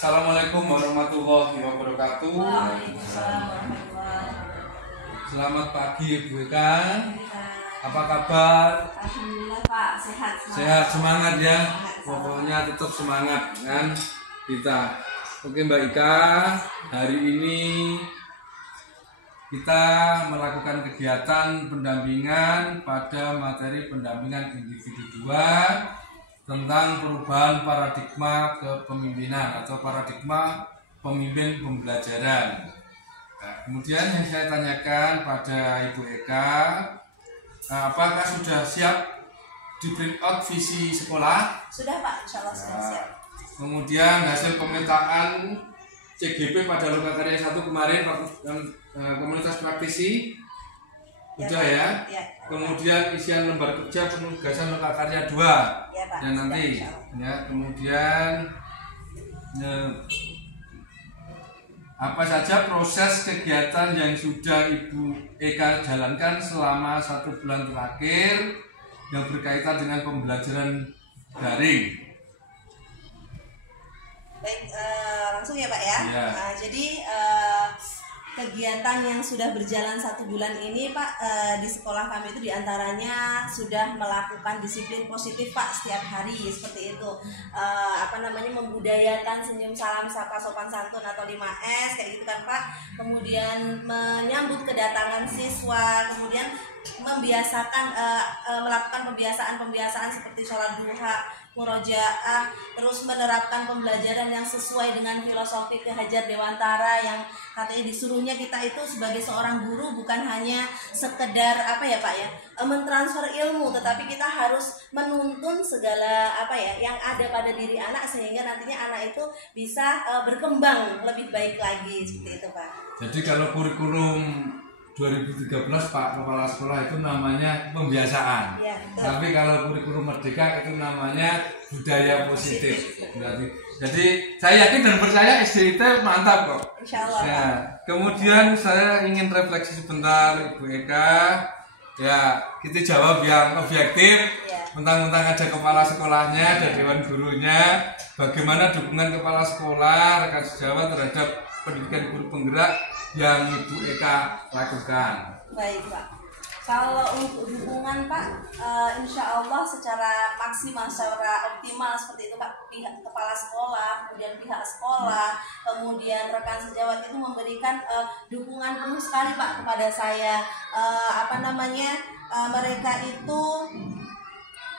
Assalamualaikum warahmatullahi wabarakatuh. Waalaikumsalam warahmatullahi wabarakatuh. Selamat pagi Ibu Eka. Apa kabar? Alhamdulillah Pak, sehat semangat. Sehat, semangat ya. Semangat, Pokoknya tetap semangat kan kita. Oke Mbak Ika, hari ini kita melakukan kegiatan pendampingan pada materi pendampingan individu 2 tentang perubahan paradigma kepemimpinan atau paradigma pemimpin pembelajaran. Nah, kemudian yang saya tanyakan pada Ibu Eka, apakah sudah siap di print out visi sekolah? Sudah Pak, insya Allah sudah siap. Kemudian hasil pemetaan CGP pada Lokakarya 1 kemarin komunitas praktisi sudah ya. Ya. Kemudian isian lembar kerja penugasan Lokakarya 2 Ya, Pak, dan nanti sudah, ya. Kemudian apa saja proses kegiatan yang sudah Ibu Eka jalankan selama 1 bulan terakhir yang berkaitan dengan pembelajaran daring? Baik, langsung ya Pak ya. Ya. Jadi kegiatan yang sudah berjalan 1 bulan ini Pak, di sekolah kami itu diantaranya sudah melakukan disiplin positif Pak setiap hari seperti itu. Membudayakan senyum salam sapa sopan santun atau 5S kayak gitu kan Pak. Kemudian menyambut kedatangan siswa, kemudian membiasakan melakukan pembiasaan seperti sholat duha, murojaah, terus menerapkan pembelajaran yang sesuai dengan filosofi Ki Hajar Dewantara yang katanya disuruhnya kita itu sebagai seorang guru bukan hanya sekedar mentransfer ilmu, tetapi kita harus menuntun segala yang ada pada diri anak sehingga nantinya anak itu bisa berkembang lebih baik lagi seperti itu Pak. Jadi kalau kurikulum 2013 Pak Kepala Sekolah itu namanya pembiasaan. Ya, tapi kalau kurikulum Merdeka itu namanya budaya positif. Jadi saya yakin dan percaya SDIT mantap kok. Insya Allah. Ya, kemudian saya ingin refleksi sebentar Ibu Eka. Ya, kita jawab yang objektif. Ya. Mentang-mentang ada kepala sekolahnya, ada dewan gurunya. Bagaimana dukungan kepala sekolah, rekan sejawat terhadap pendidikan guru penggerak yang Ibu Eka lakukan? Baik Pak, kalau untuk dukungan Pak, insya Allah secara maksimal, secara optimal seperti itu Pak, pihak kepala sekolah, kemudian pihak sekolah, kemudian rekan sejawat itu memberikan dukungan penuh sekali Pak kepada saya. Mereka itu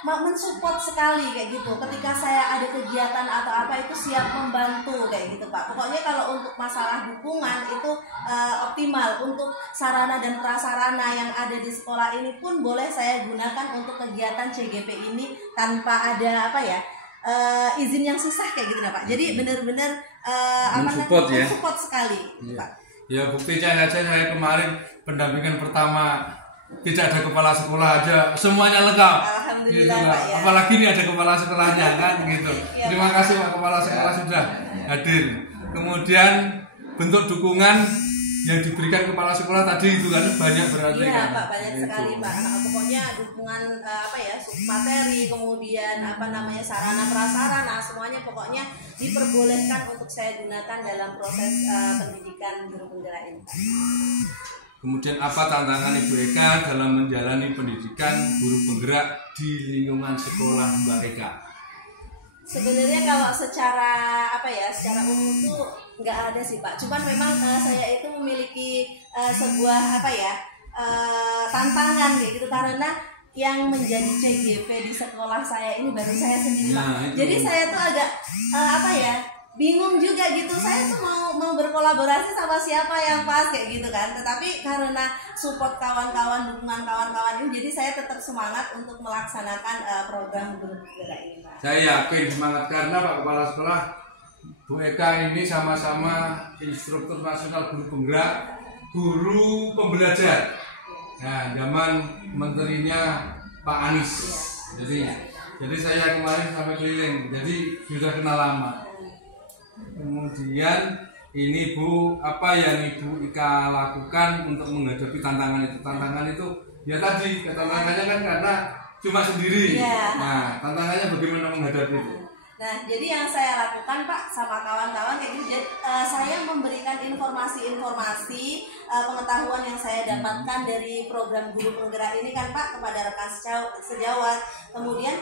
mensupport sekali kayak gitu. Ketika saya ada kegiatan atau apa itu siap membantu kayak gitu Pak. Pokoknya kalau untuk masalah dukungan itu optimal. Untuk sarana dan prasarana yang ada di sekolah ini pun boleh saya gunakan untuk kegiatan CGP ini tanpa ada izin yang susah kayak gitu Pak. Jadi benar-benar mensupport sekali ya. Pak. Ya buktinya aja saya kemarin pendampingan pertama tidak ada kepala sekolah aja, semuanya lengkap. Alhamdulillah gitu, Pak ya. Apalagi ini ada kepala sekolahnya kan gitu. Ya, Terima kasih Pak Kepala Sekolah sudah hadir. Kemudian bentuk dukungan yang diberikan kepala sekolah tadi itu kan banyak berarti Iya kan. Pak, banyak Gitu. sekali Pak. Pokoknya dukungan materi, kemudian sarana prasarana semuanya pokoknya diperbolehkan untuk saya gunakan dalam proses pendidikan guru penggerak ini Pak. Kemudian apa tantangan Ibu Eka dalam menjalani pendidikan guru penggerak di lingkungan sekolah Mbak Eka? Sebenarnya kalau secara umum tuh nggak ada sih Pak. Cuman memang saya itu memiliki sebuah tantangan kayak gitu karena yang menjadi CGP di sekolah saya ini baru saya sendiri Pak. Jadi saya tuh agak bingung juga gitu, saya tuh mau berkolaborasi sama siapa yang pas kayak gitu kan. Tetapi karena support kawan-kawan, dukungan kawan-kawan ini, jadi saya tetap semangat untuk melaksanakan program guru penggerak ini Pak. Saya yakin semangat karena Pak Kepala Sekolah Bu Eka ini sama-sama instruktur nasional guru penggerak, guru pembelajar. Nah, zaman menterinya Pak Anies. Jadi saya kemarin sampai keliling, jadi sudah kenal lama. Kemudian ini Bu, apa yang Ibu Eka lakukan untuk menghadapi tantangan itu? Tantangan itu ya tadi, tantangannya kan karena cuma sendiri. Yeah. Nah, tantangannya bagaimana menghadapi itu? Nah, jadi yang saya lakukan Pak sama kawan-kawan kayak gitu, saya memberikan informasi-informasi pengetahuan yang saya dapatkan dari program guru penggerak ini kan Pak kepada rekan sejawat. Kemudian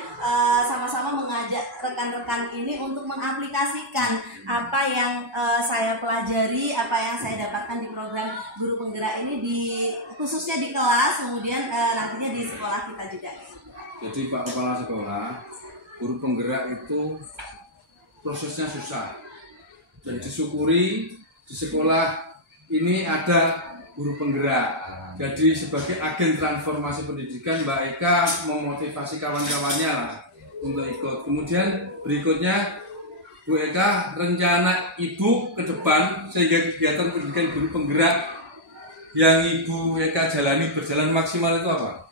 sama-sama mengajak rekan-rekan ini untuk mengaplikasikan apa yang saya pelajari, apa yang saya dapatkan di program guru penggerak ini khususnya di kelas, kemudian nantinya di sekolah kita juga. Jadi Pak Kepala Sekolah, guru penggerak itu prosesnya susah dan disyukuri di sekolah ini ada guru penggerak. Jadi sebagai agen transformasi pendidikan Mbak Eka memotivasi kawan-kawannya lah untuk ikut. Kemudian berikutnya Bu Eka rencana Ibu ke depan sehingga kegiatan pendidikan guru penggerak yang Ibu Eka jalani berjalan maksimal itu apa?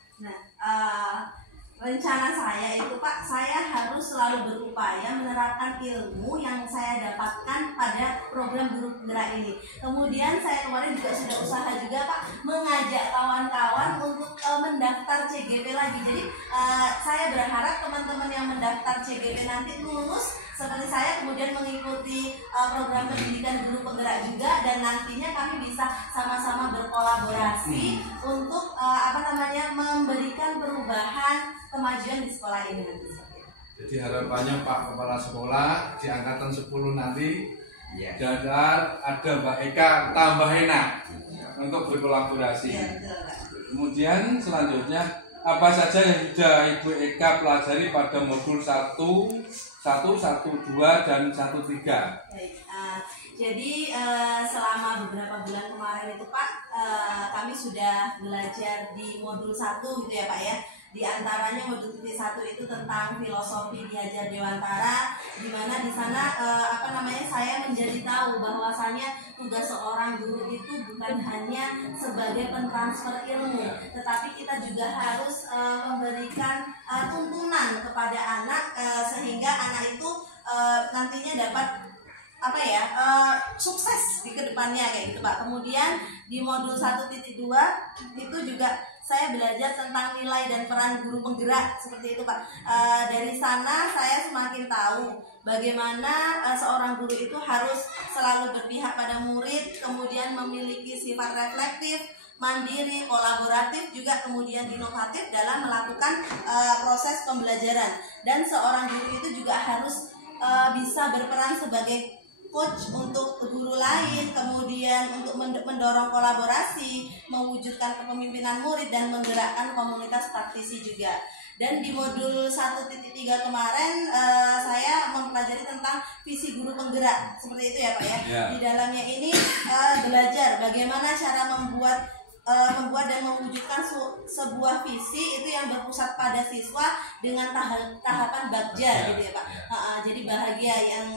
Rencana saya itu Pak, saya harus selalu berupaya menerapkan ilmu yang saya dapatkan pada program guru penggerak ini. Kemudian saya kemarin juga sudah usaha juga Pak, mengajak kawan-kawan untuk mendaftar CGP lagi. Jadi saya berharap teman-teman yang mendaftar CGP nanti lulus seperti saya, kemudian mengikuti program pendidikan guru penggerak juga, dan nantinya kami bisa sama-sama berkolaborasi untuk memberikan perubahan kemajuan di sekolah ini nanti. Jadi harapannya Pak Kepala Sekolah di angkatan 10 nanti dadar ada Mbak Eka tambah enak untuk berkolaborasi. Kemudian selanjutnya apa saja yang sudah Ibu Eka pelajari pada modul 1, 2, dan 1, 3? Baik, jadi selama beberapa bulan kemarin itu Pak, kami sudah belajar di modul 1 gitu ya Pak ya. Di antaranya modul 1 itu tentang filosofi diajar Dewantara, di mana di sana saya menjadi tahu bahwasanya tugas seorang guru itu bukan hanya sebagai pentransfer ilmu, tetapi kita juga harus memberikan tuntunan kepada anak sehingga anak itu nantinya dapat sukses di kedepannya kayak gitu Pak. Kemudian di modul 1.2 itu juga saya belajar tentang nilai dan peran guru penggerak seperti itu Pak. Dari sana saya semakin tahu bagaimana seorang guru itu harus selalu berpihak pada murid, kemudian memiliki sifat reflektif, mandiri, kolaboratif, juga kemudian inovatif dalam melakukan proses pembelajaran. Dan seorang guru itu juga harus bisa berperan sebagai coach untuk guru lain, kemudian untuk mendorong kolaborasi, mewujudkan kepemimpinan murid, dan menggerakkan komunitas praktisi juga. Dan di modul 1.3 kemarin saya mempelajari tentang visi guru penggerak, seperti itu ya Pak ya. Di dalamnya ini belajar bagaimana cara membuat dan mewujudkan sebuah visi itu yang berpusat pada siswa dengan tahapan bagja gitu ya Pak. Jadi bahagia yang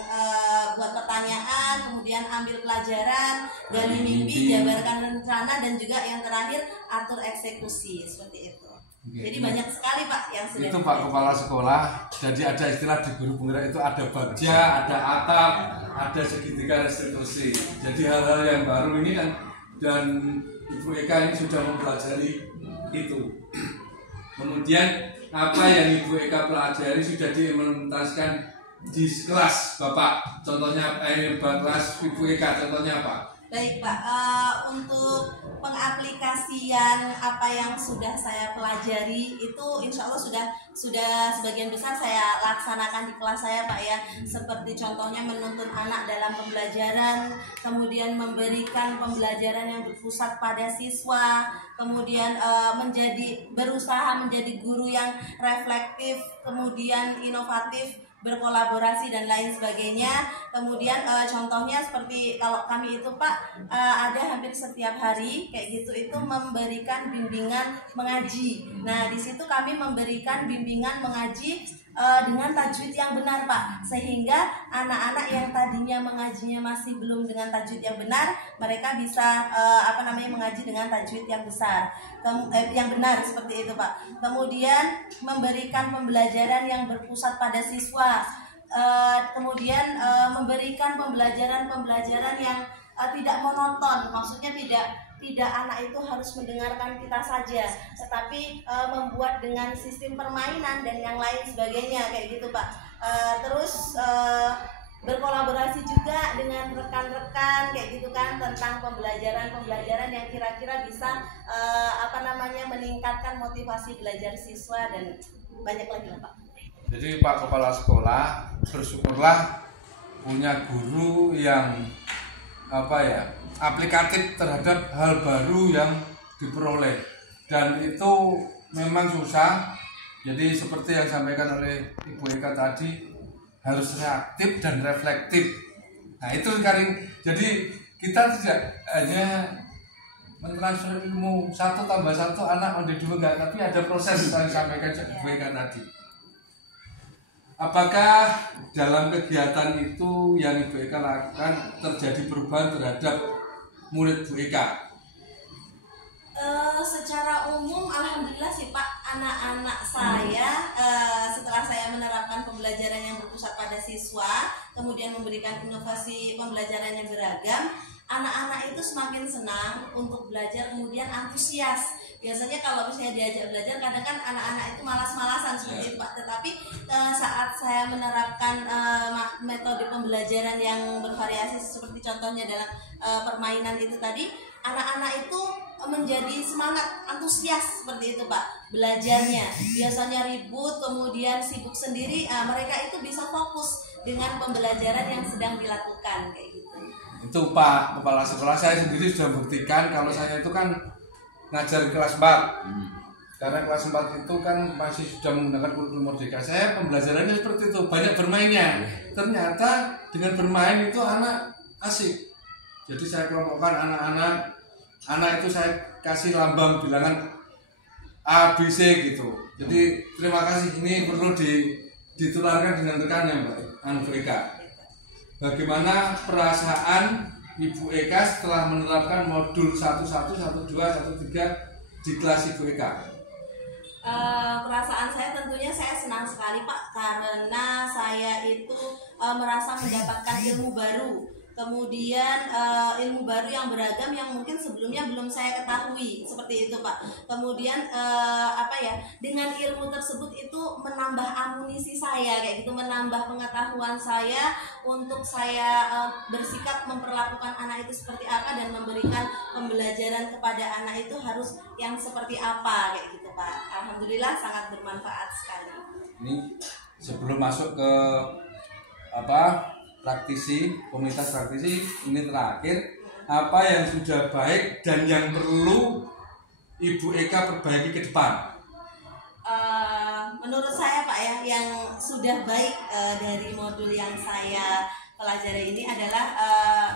buat pertanyaan, kemudian ambil pelajaran, gali mimpi, jabarkan rencana, dan juga yang terakhir atur eksekusi, seperti itu. Jadi banyak sekali Pak yang sudah. Itu Pak Kepala Sekolah. Jadi ada istilah di guru penggerak itu ada bagja, ada atap, ada segitiga restitusi. Jadi hal-hal yang baru ini kan, dan Ibu Eka ini sudah mempelajari itu. Kemudian apa yang Ibu Eka pelajari sudah diimplementasikan di kelas Bapak. Contohnya kelas Ibu Eka, contohnya apa? Baik Pak, untuk pengaplikasian apa yang sudah saya pelajari itu insya Allah sudah sebagian besar saya laksanakan di kelas saya Pak ya. Seperti contohnya menuntun anak dalam pembelajaran, kemudian memberikan pembelajaran yang berpusat pada siswa, kemudian berusaha menjadi guru yang reflektif, kemudian inovatif, berkolaborasi, dan lain sebagainya. Kemudian contohnya seperti kalau kami itu Pak ada hampir setiap hari kayak gitu itu memberikan bimbingan mengaji. Nah di situ kami memberikan bimbingan mengaji dengan tajwid yang benar Pak, sehingga anak-anak yang tadinya mengajinya masih belum dengan tajwid yang benar, mereka bisa mengaji dengan tajwid yang yang benar seperti itu Pak. Kemudian memberikan pembelajaran yang berpusat pada siswa, kemudian memberikan pembelajaran yang tidak monoton, maksudnya tidak tidak anak itu harus mendengarkan kita saja, tetapi membuat dengan sistem permainan dan yang lain sebagainya kayak gitu Pak. Terus berkolaborasi juga dengan rekan-rekan kayak gitu kan, tentang pembelajaran yang kira-kira bisa meningkatkan motivasi belajar siswa dan banyak lagi lah Pak. Jadi Pak Kepala Sekolah, bersyukurlah punya guru yang aplikatif terhadap hal baru yang diperoleh, dan itu memang susah. Jadi seperti yang disampaikan oleh Ibu Eka tadi, harus reaktif dan reflektif. Nah itu kan, jadi kita tidak hanya mentransfer ilmu 1 tambah 1 anak menjadi 2 enggak, tapi ada proses yang disampaikan Ibu Eka tadi. Apakah dalam kegiatan itu yang Ibu Eka lakukan terjadi perubahan terhadap murid Bu Eka? Secara umum alhamdulillah sih Pak, anak-anak saya setelah saya menerapkan pembelajaran yang berpusat pada siswa, kemudian memberikan inovasi pembelajaran yang beragam, anak-anak itu semakin senang untuk belajar, kemudian antusias. Biasanya kalau misalnya diajak belajar, kadang kan anak-anak itu malas-malasan seperti itu Pak. Tetapi saat saya menerapkan metode pembelajaran yang bervariasi seperti contohnya dalam permainan itu tadi, anak-anak itu menjadi semangat, antusias seperti itu Pak belajarnya. Biasanya ribut, kemudian sibuk sendiri, mereka itu bisa fokus dengan pembelajaran yang sedang dilakukan kayak gitu. Itu Pak Kepala Sekolah, saya sendiri sudah buktikan kalau saya itu kan ngajar kelas 4. Karena kelas 4 itu kan masih sudah menggunakan kurikulum Merdeka. Saya pembelajarannya seperti itu, banyak bermainnya. Ternyata dengan bermain itu anak asik. Jadi saya kelompokkan anak itu saya kasih lambang bilangan A, B, C gitu. Jadi terima kasih, ini perlu ditularkan dengan rekannya Mbak Eka. Bagaimana perasaan Ibu Eka setelah menerapkan modul 11, 12, 13 di kelas Ibu Eka? Perasaan saya tentunya saya senang sekali Pak, karena saya itu merasa mendapatkan ilmu baru. Kemudian ilmu baru yang beragam yang mungkin sebelumnya belum saya ketahui seperti itu Pak. Kemudian dengan ilmu tersebut itu menambah amunisi saya kayak gitu, menambah pengetahuan saya untuk saya bersikap memperlakukan anak itu seperti apa dan memberikan pembelajaran kepada anak itu harus yang seperti apa kayak gitu Pak. Alhamdulillah sangat bermanfaat sekali. Ini sebelum masuk ke komunitas praktisi, ini terakhir, apa yang sudah baik dan yang perlu Ibu Eka perbaiki ke depan? Menurut saya Pak ya, yang sudah baik dari modul yang saya pelajari ini adalah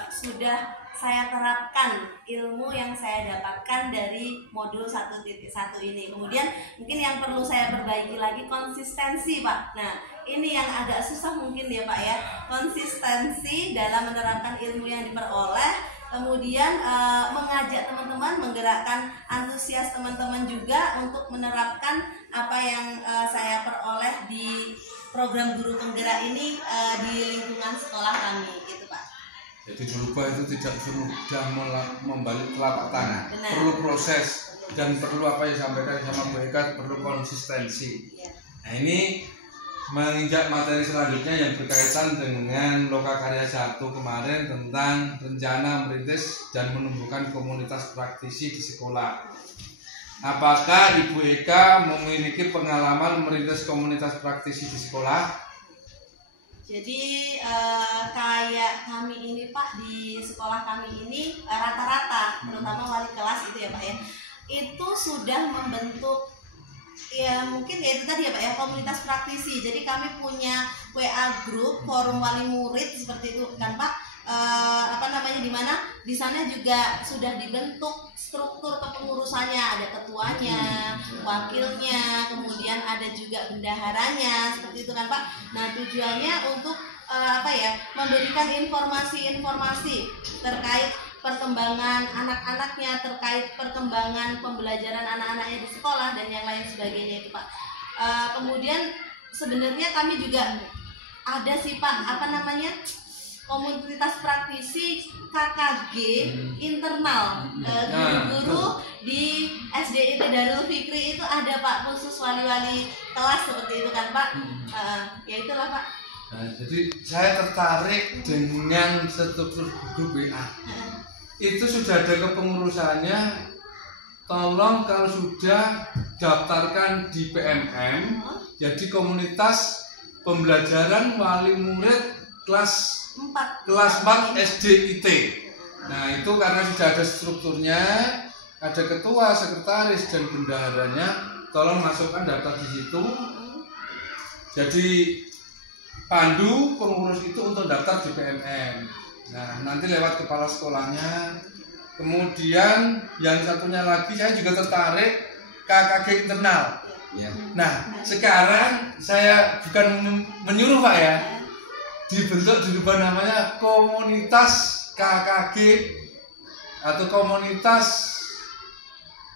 sudah saya terapkan ilmu yang saya dapatkan dari modul 1.1 ini. Kemudian mungkin yang perlu saya perbaiki lagi konsistensi Pak. Nah ini yang agak susah mungkin ya Pak ya, konsistensi dalam menerapkan ilmu yang diperoleh, kemudian mengajak teman-teman, menggerakkan antusias teman-teman juga untuk menerapkan apa yang saya peroleh di program guru penggerak ini di lingkungan sekolah kami gitu Pak. Jadi berubah itu tidak mudah membalik telapak tangan. Benar. Perlu proses dan perlu apa yang disampaikan sama Bu Eka, perlu konsistensi. Ya. Nah ini menginjak materi selanjutnya yang berkaitan dengan Lokakarya 1 kemarin tentang rencana merintis dan menumbuhkan komunitas praktisi di sekolah. Apakah Ibu Eka memiliki pengalaman merintis komunitas praktisi di sekolah? Jadi kayak kami ini Pak, di sekolah kami ini rata-rata terutama wali kelas itu ya Pak ya, itu sudah membentuk ya mungkin ya itu tadi ya Pak ya, komunitas praktisi. Jadi kami punya WA group forum wali murid seperti itu kan Pak. Di mana di sana juga sudah dibentuk struktur kepengurusannya, ada ketuanya, wakilnya, kemudian ada juga bendaharanya seperti itu kan Pak. Nah tujuannya untuk memberikan informasi-informasi terkait perkembangan anak-anaknya, terkait perkembangan pembelajaran anak-anaknya di sekolah dan yang lain sebagainya itu Pak. Kemudian sebenarnya kami juga ada sih Pak komunitas praktisi KKG internal guru-guru di SDIT Darul Fikri itu ada Pak, khusus wali-wali kelas seperti itu kan Pak. Ya itulah Pak. Nah, jadi saya tertarik dengan struktur grup WA. Itu sudah ada kepengurusannya. Tolong kalau sudah daftarkan di PMM. Jadi komunitas pembelajaran wali murid kelas 4 SDIT. Nah, itu karena sudah ada strukturnya, ada ketua, sekretaris dan bendaharanya. Tolong masukkan daftar di situ. Jadi pandu pengurus itu untuk daftar di PMM. Nah, nanti lewat kepala sekolahnya. Kemudian yang satunya lagi saya juga tertarik KKG internal. Nah, sekarang saya bukan menyuruh Pak ya, dibentuk dirubah namanya komunitas KKG atau komunitas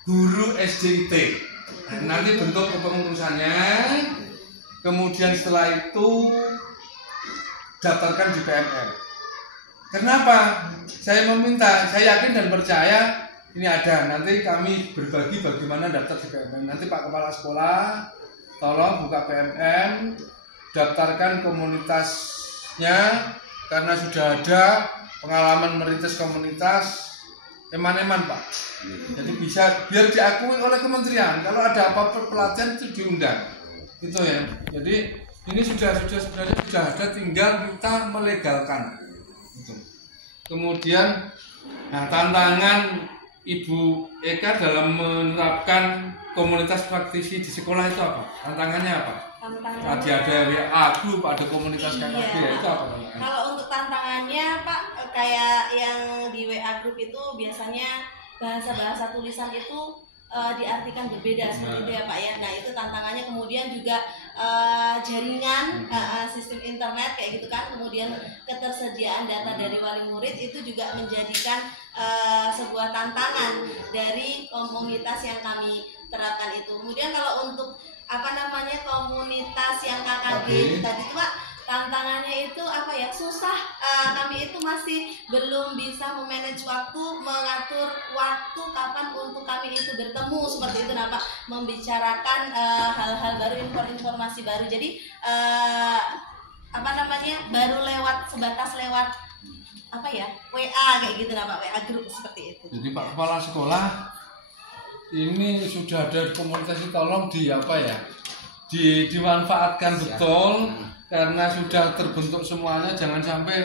guru SDIT. Nah, nanti bentuk kepengurusannya. Kemudian setelah itu daftarkan di PMM. Kenapa? Saya meminta, saya yakin dan percaya ini ada. Nanti kami berbagi bagaimana daftar di PMM. Nanti Pak Kepala Sekolah tolong buka PMM, daftarkan komunitasnya karena sudah ada pengalaman merintis komunitas eman-eman Pak. Jadi bisa biar diakui oleh kementerian. Kalau ada apa-apa pelatihan itu diundang. Itu ya. Jadi ini sebenarnya sudah ada, tinggal kita melegalkan. Itu. Kemudian nah, tantangan Ibu Eka dalam menerapkan komunitas praktisi di sekolah itu apa? Tantangannya apa? Tadi ada WA group, ada komunitas KKG, itu apa? Kalau untuk tantangannya Pak, kayak yang di WA group itu biasanya bahasa-bahasa tulisan itu diartikan berbeda seperti itu ya Pak ya. Nah itu tantangannya. Kemudian juga jaringan sistem internet kayak gitu kan. Kemudian ketersediaan data dari wali murid itu juga menjadikan sebuah tantangan dari komunitas yang kami terapkan itu. Kemudian kalau untuk komunitas yang KKG tadi itu Pak, tantangannya itu susah. Kami itu masih belum bisa memanage waktu, mengatur waktu kapan untuk kami itu bertemu seperti itu Pak, membicarakan hal-hal baru, informasi baru. Jadi baru sebatas lewat WA kayak gitu Pak, WA grup seperti itu. Jadi Pak Kepala Sekolah ini sudah ada komunitas, tolong dimanfaatkan betul. Karena sudah terbentuk semuanya, jangan sampai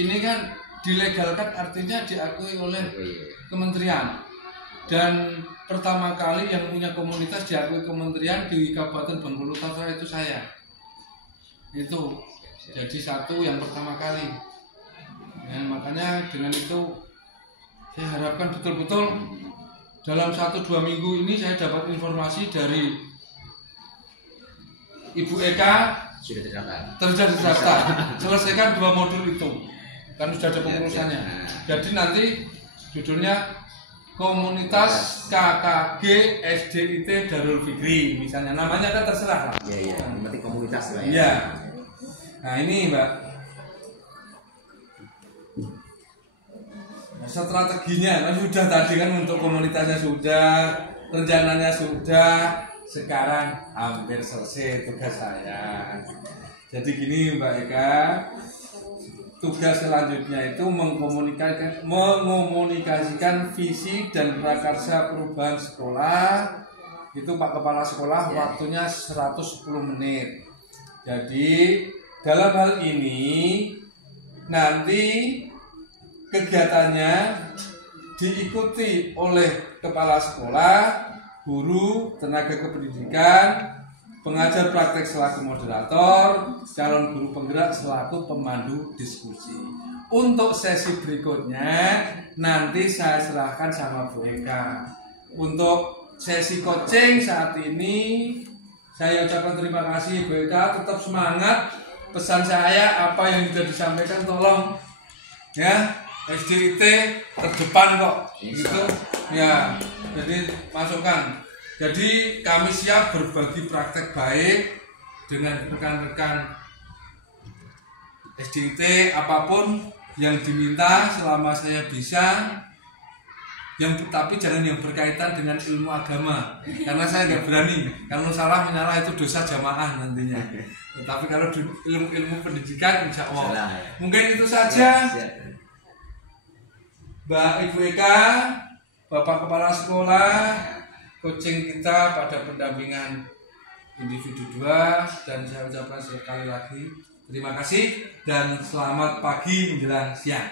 ini kan dilegalkan, artinya diakui oleh kementerian. Dan pertama kali yang punya komunitas diakui kementerian di Kabupaten Bengkulu Utara itu saya. Itu jadi satu yang pertama kali. Ya, makanya dengan itu saya harapkan betul-betul dalam 1-2 minggu ini saya dapat informasi dari Ibu Eka sudah terdaftar. Selesaikan 2 modul itu. Kan sudah ada pengurusannya. Jadi nanti judulnya Komunitas KKG SDIT Darul Fikri misalnya. Namanya kan terserah lah. Iya, berarti komunitas lah ya. Iya. Nah, ini Mbak. Nah, strateginya kan sudah tadi kan, untuk komunitasnya sudah, rencananya sudah. Sekarang hampir selesai tugas saya. Jadi gini Mbak Eka, tugas selanjutnya itu mengkomunikasikan visi dan prakarsa perubahan sekolah. Itu Pak Kepala Sekolah waktunya 110 menit. Jadi dalam hal ini nanti kegiatannya diikuti oleh Kepala Sekolah, guru, tenaga kependidikan, pengajar praktek selaku moderator, calon guru penggerak selaku pemandu diskusi. Untuk sesi berikutnya nanti saya serahkan sama Bu Eka. Untuk sesi coaching saat ini saya ucapkan terima kasih Bu Eka, tetap semangat. Pesan saya apa yang sudah disampaikan tolong ya, SDIT terdepan kok gitu ya. Jadi masukkan. Jadi kami siap berbagi praktek baik dengan rekan-rekan SDIT apapun yang diminta selama saya bisa, tapi jangan yang berkaitan dengan ilmu agama, karena saya nggak berani. Kalau salah menyalah itu dosa jamaah nantinya. Tetapi kalau ilmu pendidikan, insya Allah. Mungkin itu saja. Mbak Ibu Eka, Bapak Kepala Sekolah, coaching kita pada pendampingan individu 2, dan saya ucapkan sekali lagi terima kasih dan selamat pagi menjelang siang.